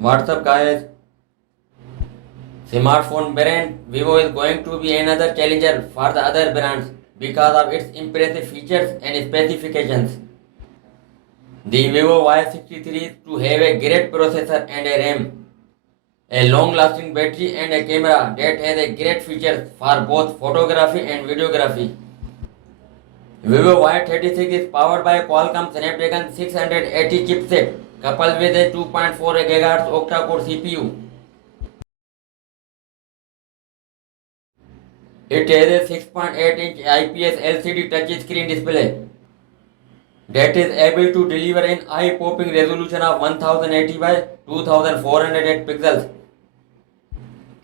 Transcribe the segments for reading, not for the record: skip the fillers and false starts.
What's up, guys? Smartphone brand Vivo is going to be another challenger for the other brands because of its impressive features and specifications. The Vivo Y36 is to have a great processor and a RAM, a long-lasting battery and a camera that has a great features for both photography and videography. Vivo Y36 is powered by a Qualcomm Snapdragon 680 chipset coupled with a 2.4 GHz octa-core CPU. It has a 6.8-inch IPS LCD touchscreen display that is able to deliver an eye-popping resolution of 1080 by 2408 pixels.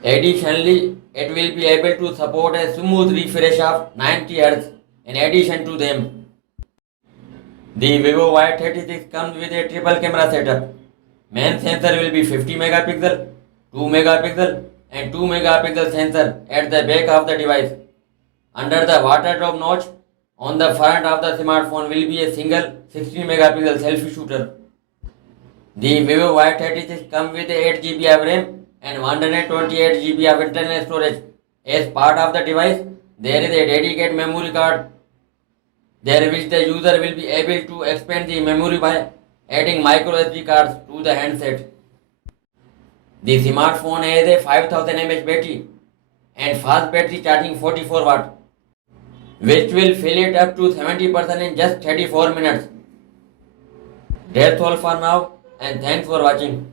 Additionally, it will be able to support a smooth refresh of 90 Hz. In addition to them, the Vivo Y36 comes with a triple camera setup. Main sensor will be 50 megapixel, 2 megapixel and 2 megapixel sensor at the back of the device. Under the water drop notch on the front of the smartphone will be a single 16 megapixel selfie shooter. The Vivo Y36 comes with 8 GB of RAM and 128 GB of internal storage. As part of the device, there is a dedicated memory card there which the user will be able to expand the memory by adding micro SD cards to the handset. The smartphone has a 5000 mAh battery and fast battery charging 44 watt, which will fill it up to 70% in just 34 minutes. That's all for now and thanks for watching.